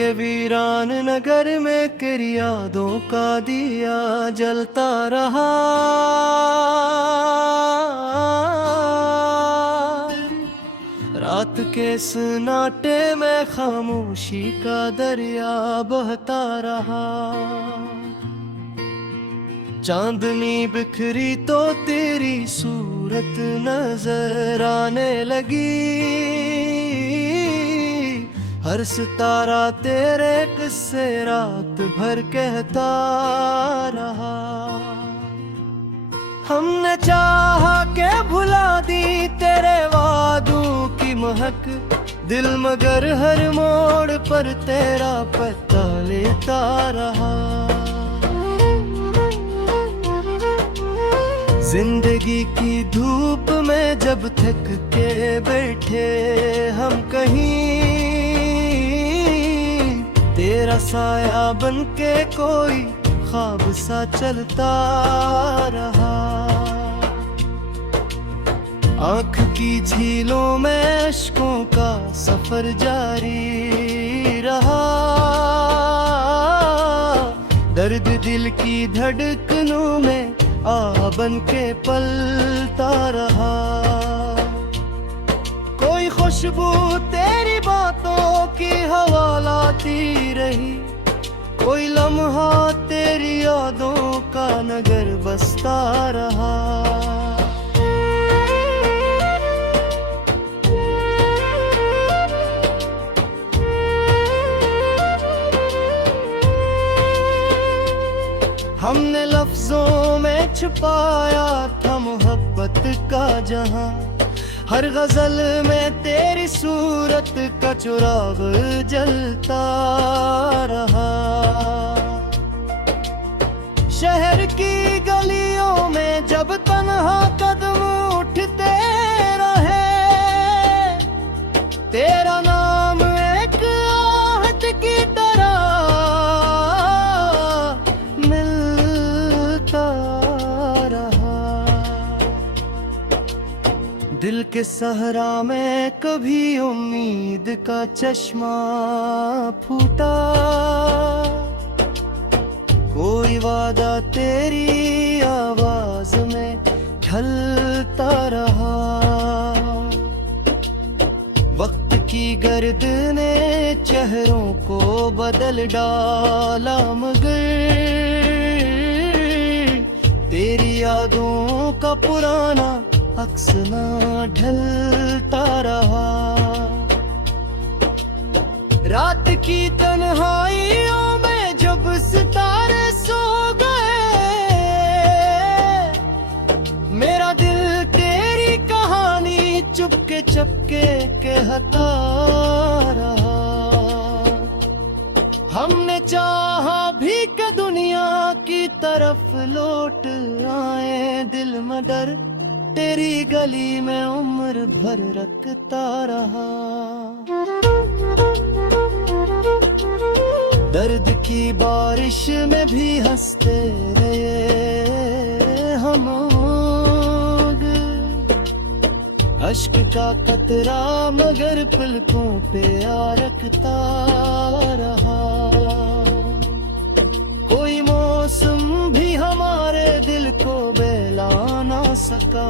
के वीरान नगर में तेरी यादों का दिया जलता रहा। रात के सन्नाटे में खामोशी का दरिया बहता रहा। चांदनी बिखरी तो तेरी सूरत नजर आने लगी। हर सितारा तेरे किस्से रात भर कहता रहा। हमने चाहा के भुला दी तेरे वादों की महक, दिल मगर हर मोड़ पर तेरा पता लेता रहा। जिंदगी की धूप में जब थक के बैठे हम कहीं, तेरा साया बन के कोई ख्वाब सा चलता रहा। आँख की झीलों में अश्कों का सफर जारी रहा। दर्द दिल की धड़कनों में आ बन के पलता रहा। कोई खुशबू तेरी बातों की हवा लाती रही, कोई लम्हा तेरी यादों का नगर बसता रहा। हमने लफ्जों में छुपाया था मोहब्बत का जहां, हर गजल में तेरी सूरत का चिराग जलता रहा। शहर की गलियों में जब तन्हा कदम उठते रहे, तेरा नाम एक आहट की तरह मिलता रहा। दिल के सहरा में कभी उम्मीद का चश्मा फूटा, कोई वादा तेरी आवाज में ढलता रहा। वक्त की गर्द ने चेहरों को बदल डाला, मगर तेरी यादों का पुराना अक्स ना ढलता रहा। रात की तन्हाइयों में जब सितारे सो गए, मेरा दिल तेरी कहानी चुपके चुपके कहता रहा। हमने चाहा भी कि दुनिया की तरफ लौट आए दिल, मगर तेरी गली में उम्र भर रखता रहा। दर्द की बारिश में भी हंसते रहे हम लोग, अश्क का कतरा मगर पलकों पे आ रखता रहा। कोई मौसम भी हमारे दिल को बहला ना सका,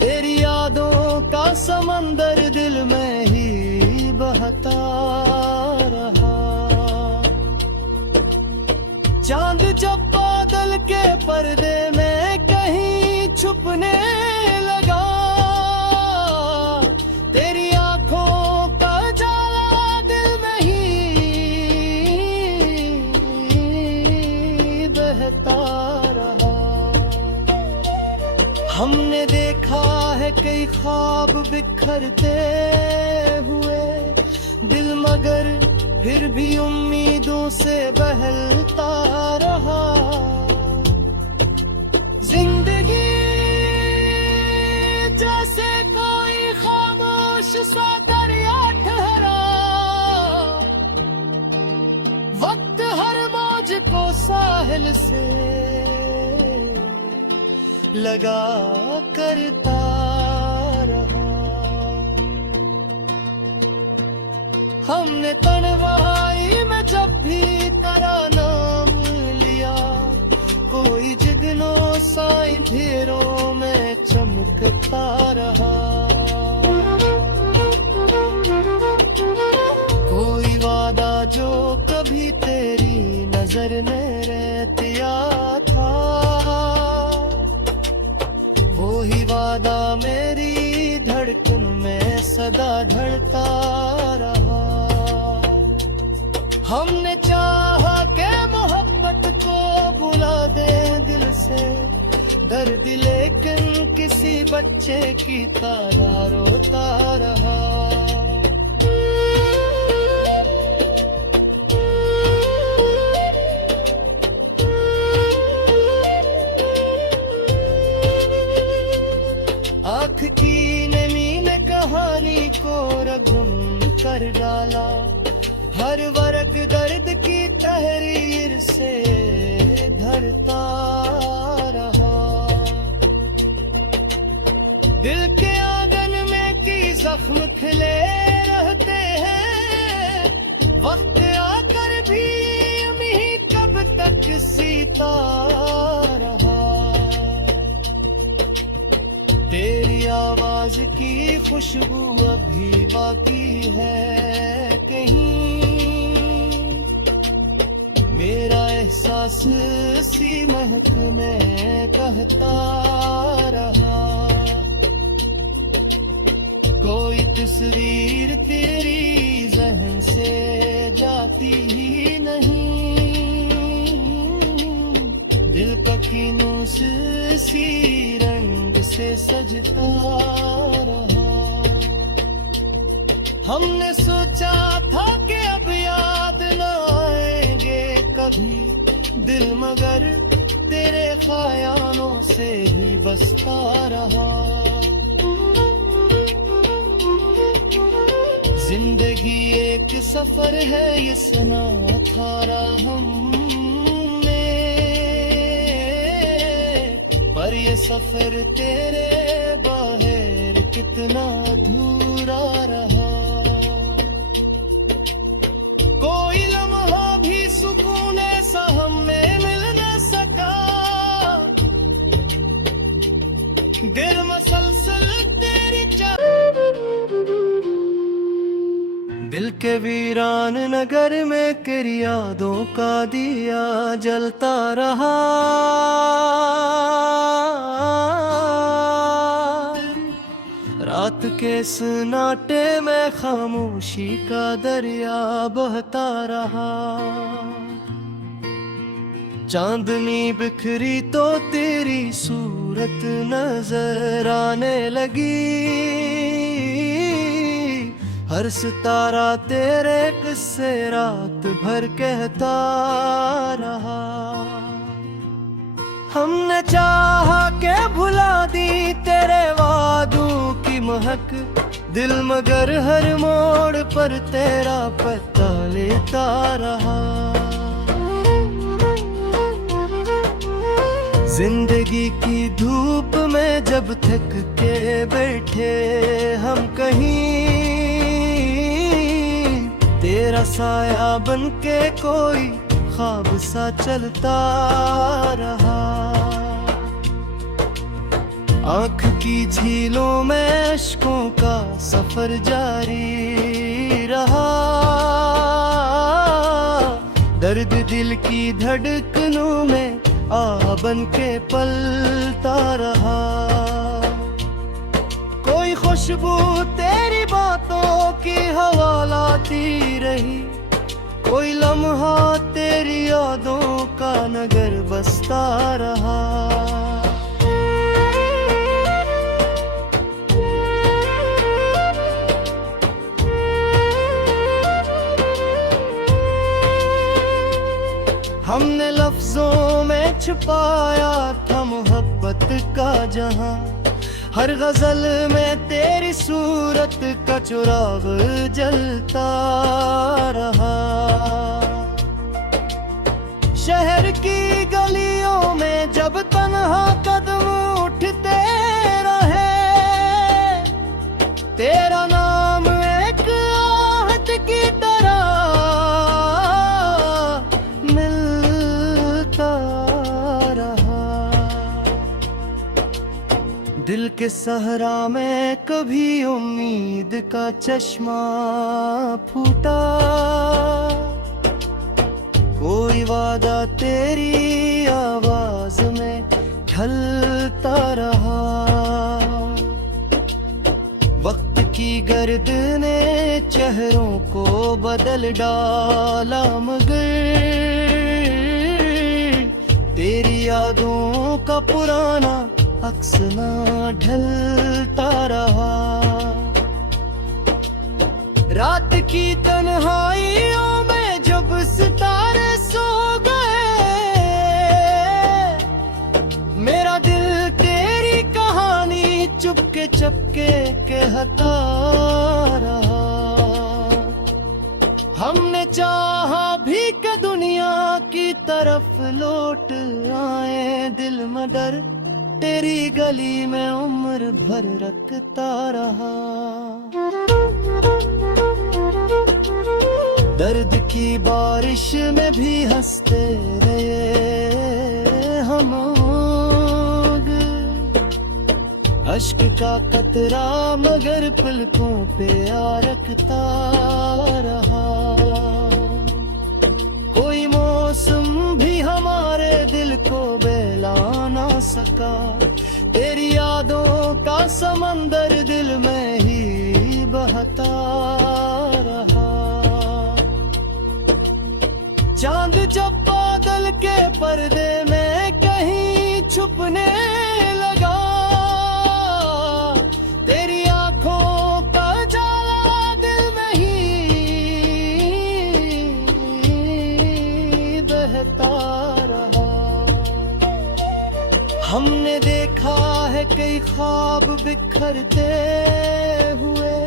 तेरी यादों का समंदर दिल में ही बहता रहा। चांद जब बादल के पर्दे में कहीं छुपने लगा, तेरी आंखों का जाला दिल में ही बहता रहा। हमने देखा है कई ख्वाब बिखरते हुए दिल, मगर फिर भी उम्मीदों से बहलता रहा। जिंदगी जैसे कोई खामोश सा दरिया ठहरा, वक्त हर मौज को साहिल से लगा करता रहा। हमने तन्हाई जब भी तेरा नाम लिया, कोई जिगनो साई ढेरों में चमकता रहा। कोई वादा जो कभी तेरी नजर में रहतिया था, वही वादा मेरी धड़कन में सदा ढलता रहा। हमने चाहा के मोहब्बत को बुला दे दिल से दर्द, लेकिन किसी बच्चे की तरह रोता रहा। आँख की नमी ने कहानी को रगम कर डाला, हर वर्ग दर्द की तहरीर से धरता रहा। दिल के आंगन में की जख्म खिले रहते हैं, वक्त आकर भी यही कब तक सीता रहा। तेरी आवाज की खुशबू अभी बाकी है कहीं, मेरा एहसास सी महक में कहता रहा। कोई तस्वीर तेरी जहन से जाती ही नहीं, दिल का कीनूस सी रंग से सजता रहा। हमने सोचा था कि अब याद न आएंगे कभी दिल, मगर तेरे ख्यालों से ही बसता रहा। जिंदगी एक सफर है ये सुना था हमने, पर ये सफर तेरे बाहर कितना अधूरा रहा। कोई लम्हा भी सुकून सा हमें मिल न सका, दिल मसलसल तेरी दिल के वीरान नगर में तेरी यादों का दिया जलता रहा। रात के सन्नाटे में खामोशी का दरिया बहता रहा। चांदनी बिखरी तो तेरी सूरत नजर आने लगी, हर सितारा तेरे किस्से रात भर कहता रहा। हमने चाहा के भुला दी तेरे वादों की महक, दिल मगर हर मोड़ पर तेरा पता लेता रहा। जिंदगी की धूप में जब थक के बैठे हम कहीं, तेरा साया बन के कोई ख्वाब सा चलता रहा। आँख की झीलों में अश्कों का सफर जारी रहा। दर्द दिल की धड़कनों में आ बन के पलता रहा। कोई खुशबू तेरी बातों की हवा लाती रही, कोई लम्हा तेरी यादों का नगर बसता रहा। हमने लफ्जों में छुपाया था मोहब्बत का जहां, हर गजल में तेरी सूरत का चिराग जलता रहा। शहर की गलियों में जब तन्हा कदम उठते रहे, तेरा नाम एक आहट की तरह दिल के सहरा में कभी उम्मीद का चश्मा फूटा, कोई वादा तेरी आवाज में ढलता रहा। वक्त की गर्द ने चेहरों को बदल डाला, मगर तेरी यादों का पुराना अक्स ना ढलता रहा। रात की तन्हाइयों में जब सितारे सो गए, मेरा दिल तेरी कहानी चुपके चुपके कहता रहा। हमने चाहा भी कि दुनिया की तरफ लौट आए, दिल में डर तेरी गली में उम्र भर रखता रहा। दर्द की बारिश में भी हंसते रहे हम लोग, अश्क का कतरा मगर पलकों पे आ रखता रहा। कोई मौसम भी हमारे दिल को बहला ना सका, तेरी यादों का समंदर दिल में ही बहता रहा। चांद जब बादल के पर्दे में कहीं छुपने लगा, तेरी आंखों का जाला दिल में ही बहता रहा। हमने देखा है कई ख्वाब बिखरते हुए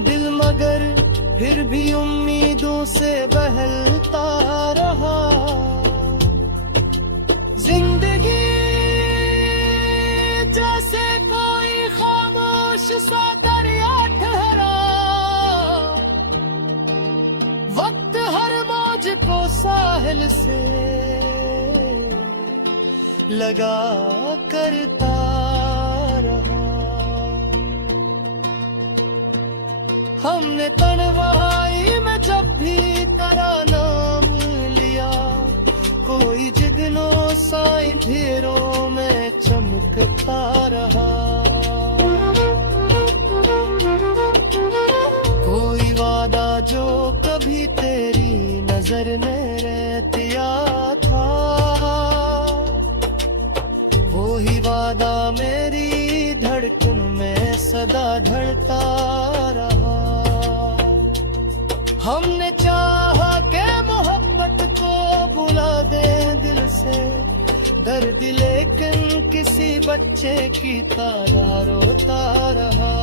दिल, मगर फिर भी उम्मीदों से बहलता रहा। जिंदगी जैसे कोई खामोश सा दरिया ठहरा, वक्त हर मौज को साहिल से लगा करता रहा। हमने तन्हाई में जब भी तेरा नाम लिया, कोई जिगनो सा अंधेरों में चमकता रहा। कोई वादा जो कभी तेरी नजर में रहतिया था, वही वादा मेरी धड़कन में सदा ढलता रहा। हमने चाहा कि मोहब्बत को बुला दे दिल से दर्द, लेकिन किसी बच्चे की तरह रोता रहा।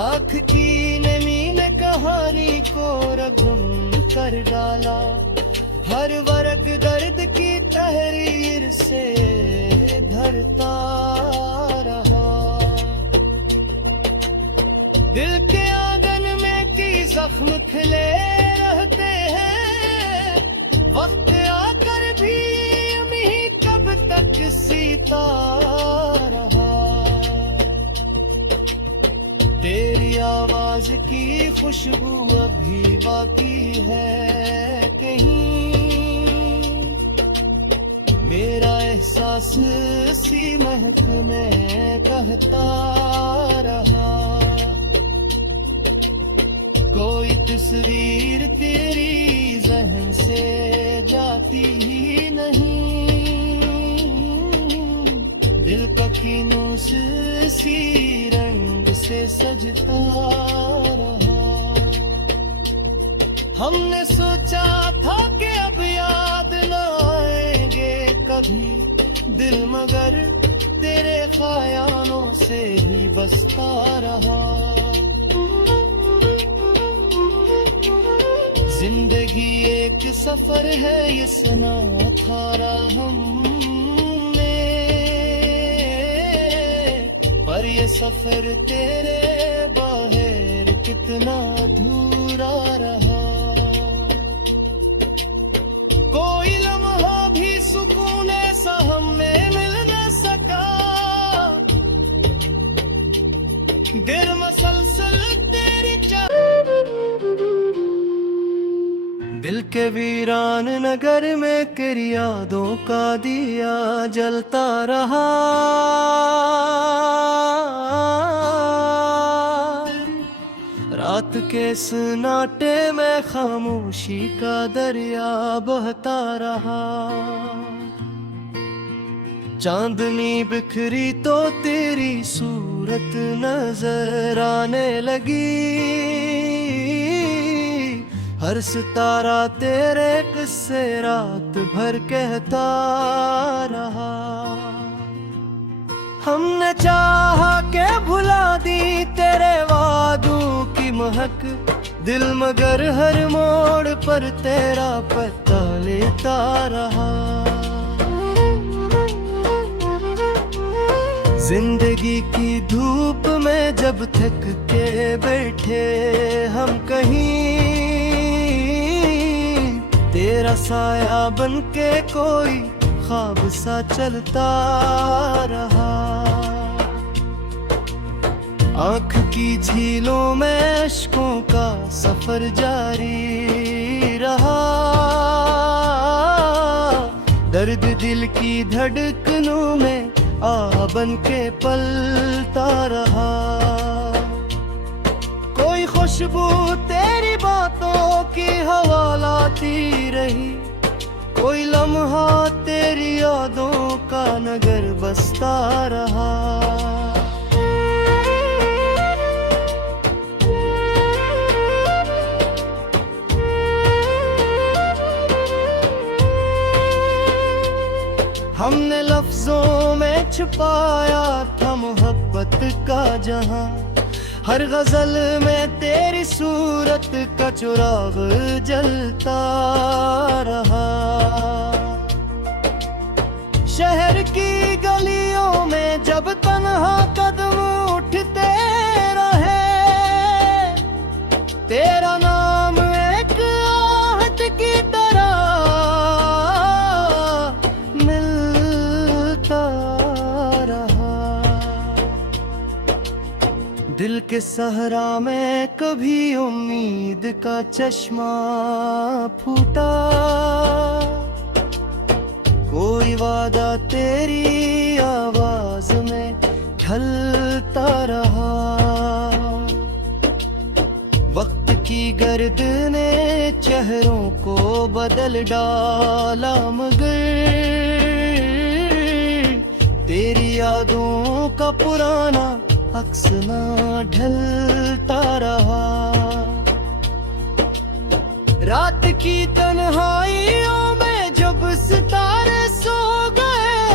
आँख की नमी ने कहानी को रगम कर डाला, हर वर्ग दर्द की तहरीर से धरता रहा। दिल के आंगन में की जख्म खिले रहते हैं, वक्त आकर भी यही कब तक सीता रहा। तेरी आवाज की खुशबू अभी बाकी है कहीं, मेरा एहसास सी महक में कहता रहा। कोई तस्वीर तेरी जहन से जाती ही नहीं, दिल का कीनूस सी रंग से सजता रहा। हमने सोचा था कि अब याद न आएंगे कभी दिल, मगर तेरे ख्यालों से ही बसता रहा। जिंदगी एक सफर है ये सुना था हमने, पर ये सफर तेरे बाहर कितना अधूरा रहा। कोई लम्हा भी सुकून ऐसा हमें मिल न सका। दिल मसलसल तेरी दिल के वीरान नगर में तेरी यादों का दिया जलता रहा। रात के सन्नाटे में खामोशी का दरिया बहता रहा। चांदनी बिखरी तो तेरी सूरत नजर आने लगी। हर सितारा तेरे किस्से रात भर कहता रहा। हमने चाहा के भुला दी तेरे वादों की महक। दिल मगर हर मोड़ पर तेरा पता लेता रहा। जिंदगी की धूप में जब थक के बैठे हम कहीं, तेरा साया बन के कोई ख्वाब सा चलता रहा। आँख की झीलों में अश्कों का सफर जारी रहा। दर्द दिल की धड़कनों में आ बन के पलता रहा। कोई खुशबू तेरी बातों की हवा लाती रही। कोई लम्हा तेरी यादों का नगर बसता रहा। हमने लफ्जों में छुपाया था मोहब्बत का जहां। हर गजल में तेरी सूरत का चिराग जलता रहा। शहर की गलियों में जब तन्हा कदम उठते रहे, तेरा नाम एक आहट की तरह मिलता रहा। दिल के सहरा में कभी उम्मीद का चश्मा फूटा। कोई वादा तेरी आवाज में ढलता रहा। वक्त की गर्द ने चेहरों को बदल डाला, मगर तेरी यादों का पुराना अक्स ना ढलता रहा। रात की तन्हाइयों में जब सितारे सो गए,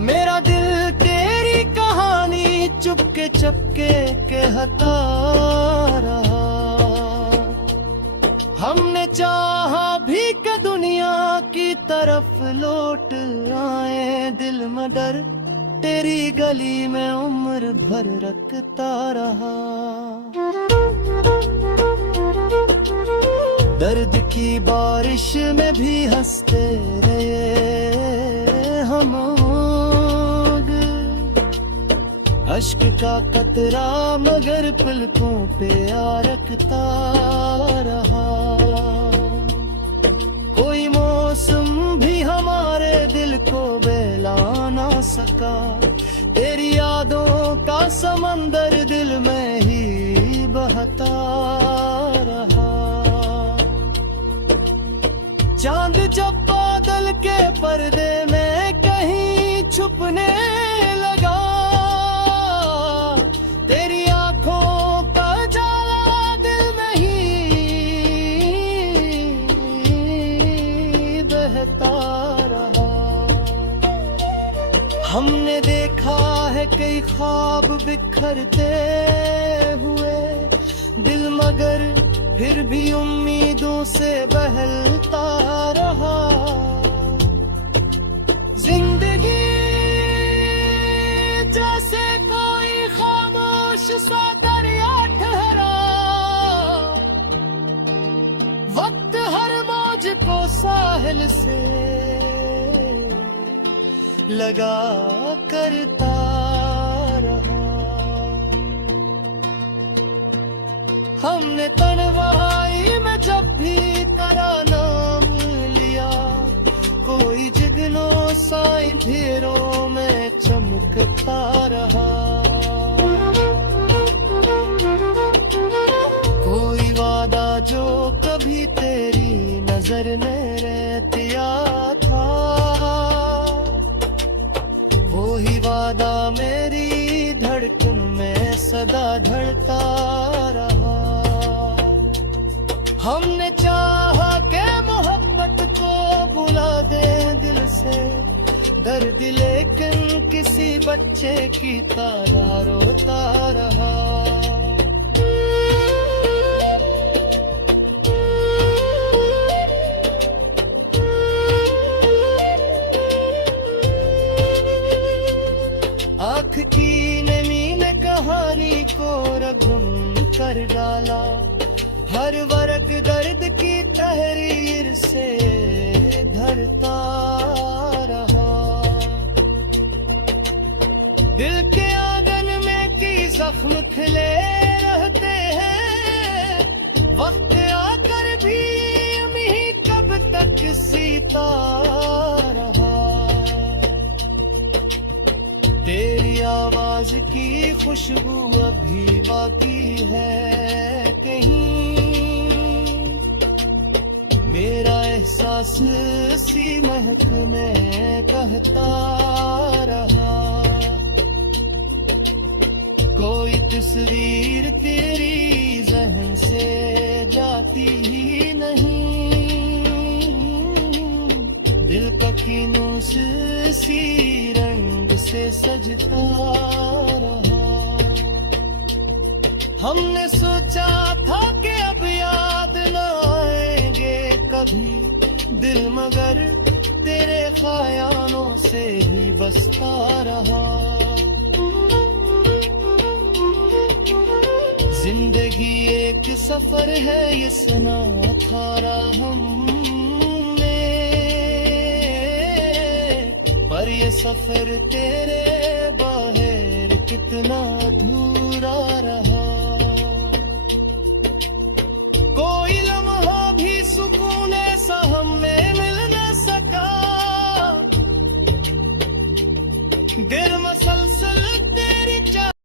मेरा दिल तेरी कहानी चुपके चुपके कहता रहा। हमने चाहा भी कि दुनिया की तरफ लौट आए, दिल मगर तेरी गली में उम्र भर रखता रहा। दर्द की बारिश में भी हंसते रहे हम लोग। अश्क का कतरा मगर पलकों पे आ रखता रहा। कोई मौसम भी हमारे दिल को बहला ना सका। तेरी यादों का समंदर दिल में ही बहता रहा। चांद जब बादल के पर्दे में कहीं छुपने लगा, तेरी आंखों का जाला दिल में ही बहता रहा। हमने देखा है कई ख्वाब बिखरते हुए दिल, मगर फिर भी उम्मीदों से बहलता रहा। जिंदगी जैसे कोई खामोश सा तुझको साहिल से लगा करता रहा। हमने तन्हाई में जब भी तेरा नाम लिया, कोई जिगनों सा अंधेरों में चमकता रहा। कोई वादा जो कभी तेरी नजर में रहतिया था, वो ही वादा मेरी धड़कन में सदा धड़ता रहा। हमने चाहा के मोहब्बत को बुला दे दिल से, दर्द लेकिन किसी बच्चे की तरह रोता रहा। आँख की नमी ने कहानी को रगम कर डाला, हर वर्ग दर्द की तहरीर से धरता रहा। दिल के आंगन में की जख्म खिले रहते हैं, वक्त आकर भी यही कब तक सीता रहा। तेरी आवाज की खुशबू अभी बाकी है कहीं, मेरा एहसास सी महक में कहता रहा। कोई तस्वीर तेरी जहन से जाती ही नहीं, दिल का कीनूस सी रंग से सजता रहा। हमने सोचा था कि अब याद न आएंगे कभी दिल, मगर तेरे ख्यालों से ही बसता रहा। जिंदगी एक सफर है ये सुना था हमने, पर ये सफर तेरे बाहर कितना अधूरा रहा। कोई लम्हा भी सुकून ऐसा हमें मिल न सका, दिल